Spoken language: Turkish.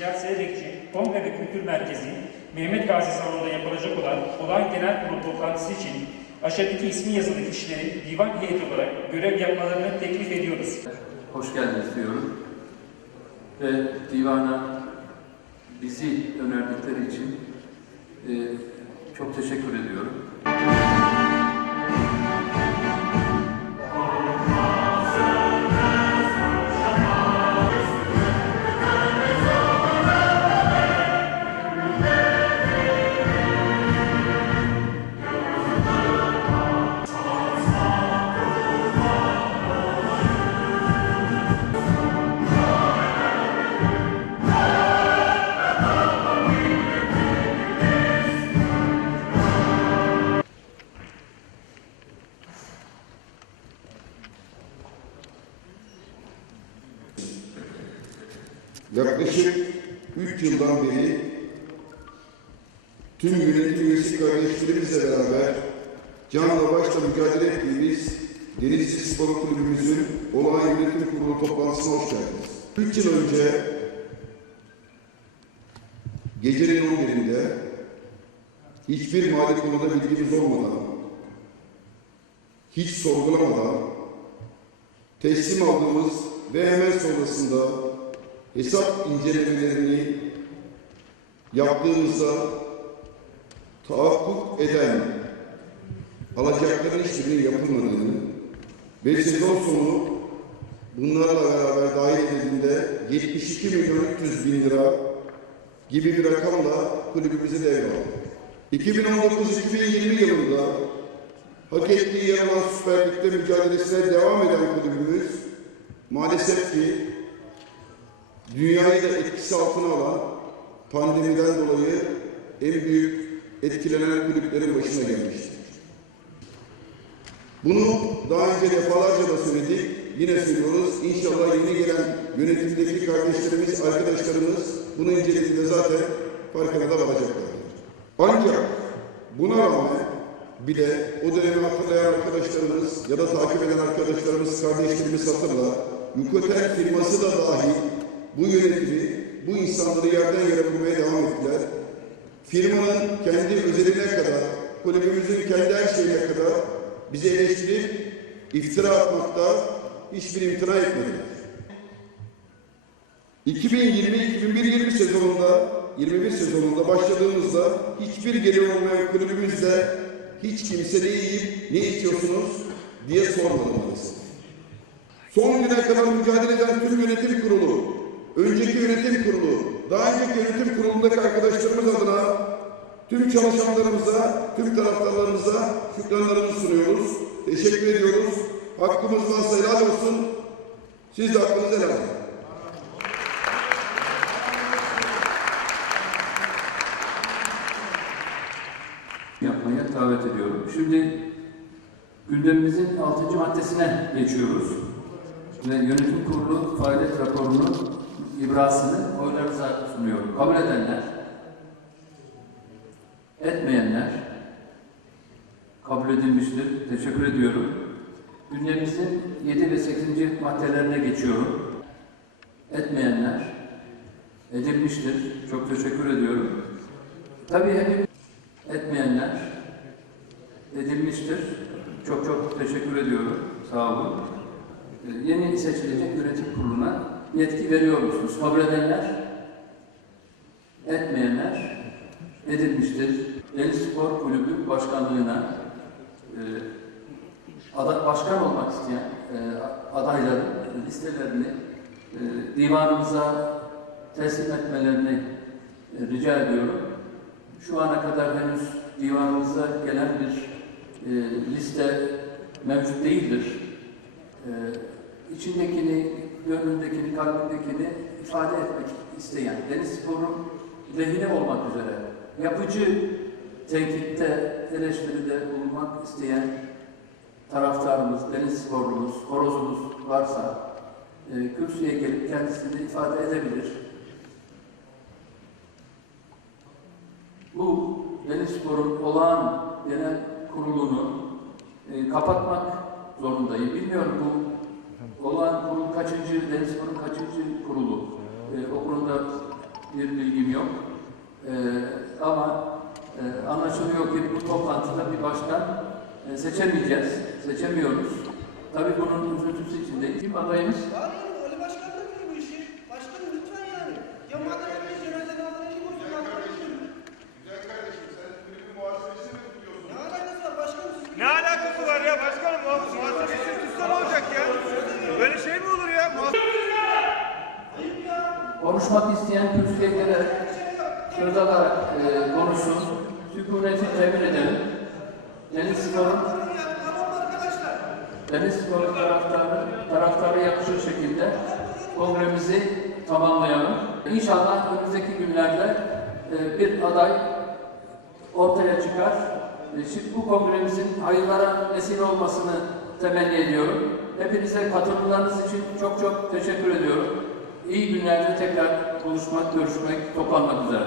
Ziya Seyrekçi Kongre ve Kültür Merkezi Mehmet Gazi Salonu'nda yapılacak olan olağan genel kurul toplantısı için aşağıdaki ismi yazılı kişilerin divan heyeti olarak görev yapmalarını teklif ediyoruz. hoş geldiniz diyorum. Ve divana bizi önerdikleri için e, çok teşekkür ediyorum. Yaklaşık 3 yıldan beri tüm yönetim üyesi kardeşlerimizle beraber canla başla mücadele ettiğimiz Denizli Spor Kulübümüzün olağan yönetim kurulu toplantısına hoş geldiniz. 3 yıl önce gecenin 11'inde hiçbir mali konuda bilgimiz olmadan, hiç sorgulamadan teslim aldığımız ve hemen sonrasında hesap incelemelerini yaptığımızda tahakkuk eden alacakların hiçbirinin yapılmadığını ve sezon sonu bunlarla beraber dahil edildiğinde 72 milyon 300 bin lira gibi bir rakamla kulübümüze devraldı. 2019-2020 yılında hak ettiği yer alan Süper Lig'de mücadelesine devam eden kulübümüz maalesef ki dünyayı da etkisi altına alan pandemiden dolayı en büyük etkilenen kulüplerin başına gelmiştir. Bunu daha önce defalarca da söyledik, yine söylüyoruz. İnşallah yeni gelen yönetimdeki kardeşlerimiz, arkadaşlarımız bunu incelediğinde zaten farkına da varacaklardır. Ancak buna rağmen bile o dönemi hatırlayan arkadaşlarımız ya da takip eden arkadaşlarımız, kardeşlerimiz hatırlar. Yukotel firması da dahil bu yönetimi, bu insanları yerden yere vurmaya devam ettiler. Firmanın kendi özeline kadar, kulübümüzün kendi her şeyine kadar bizi eleştirip iftira atmakta hiçbir imtina etmediler. 2020-2021 sezonunda 21 sezonunda başladığımızda hiçbir gelir olmayan kulübümüzde hiç kimse ne yiyip ne içiyorsunuz diye sormadı maalesef. Son güne kadar mücadele eden tüm yönetim kurulu, önceki yönetim kurulu, daha önceki yönetim kurulundaki arkadaşlarımız adına tüm çalışanlarımıza, tüm taraftarlarımıza şükranlarımızı sunuyoruz. Teşekkür ediyoruz. Hakkımız varsa helal olsun. Siz de hakkınızı helal edin. yapmaya davet ediyorum. Şimdi gündemimizin 6. maddesine geçiyoruz. Ve yönetim kurulu faaliyet raporunun ibrasını oylarınıza sunuyorum. Kabul edenler, etmeyenler kabul edilmiştir. Teşekkür ediyorum. Gündemimizin 7 ve 8. maddelerine geçiyorum. Etmeyenler edilmiştir. Çok teşekkür ediyorum. Tabii hepimiz etmeyenler edilmiştir. Çok çok teşekkür ediyorum. Sağ olun. Ee, Yeni seçilecek yönetim kuruluna yetki veriyor musunuz? Kabul edenler, etmeyenler edilmiştir. Deniz Spor Kulübü Başkanlığı'na e, ada- başkan olmak isteyen e, adayların listelerini e, divanımıza teslim etmelerini e, rica ediyorum. Şu ana kadar henüz divanımıza gelen bir e, liste mevcut değildir. İçindekini, gönlündekini, kalbindekini ifade etmek isteyen, Deniz Spor'un lehine olmak üzere yapıcı tenkitte, eleştiride bulunmak isteyen taraftarımız, Deniz Spor'umuz, horozumuz varsa e, kürsüye gelip kendisini ifade edebilir. bu Denizspor'un olağan genel kurulunu e, kapatmak zorundayım. Bilmiyorum bu olağan kurul kaçıncı, Denizspor'un kaçıncı kurulu. E, o konuda bir bilgim yok. Ee, ama e, anlaşılıyor ki bu toplantıda bir başkan e, seçemeyeceğiz, seçemiyoruz. Tabii bunun üzüntüsü içindeyiz. Kim adayımız? Ne alakası var başkanım? Siz Ne alakası var ya başkanım? Muha- Muhasebesiz tutsa ne olacak ya? Böyle şey mi olur ya? Konuşmak isteyen kürsüye gelerek söz alarak e, konuşsun. Sükuneti temin edelim. Deniz Spor'un. Deniz Spor'un taraftarı, taraftarı yakışır şekilde kongremizi tamamlayalım. İnşallah önümüzdeki günlerde e, bir aday ortaya çıkar. E, Şimdi bu kongremizin hayırlara vesile olmasını temenni ediyorum. Hepinize katılımlarınız için çok çok teşekkür ediyorum. İyi günlerde tekrar buluşmak, görüşmek, toplanmak üzere.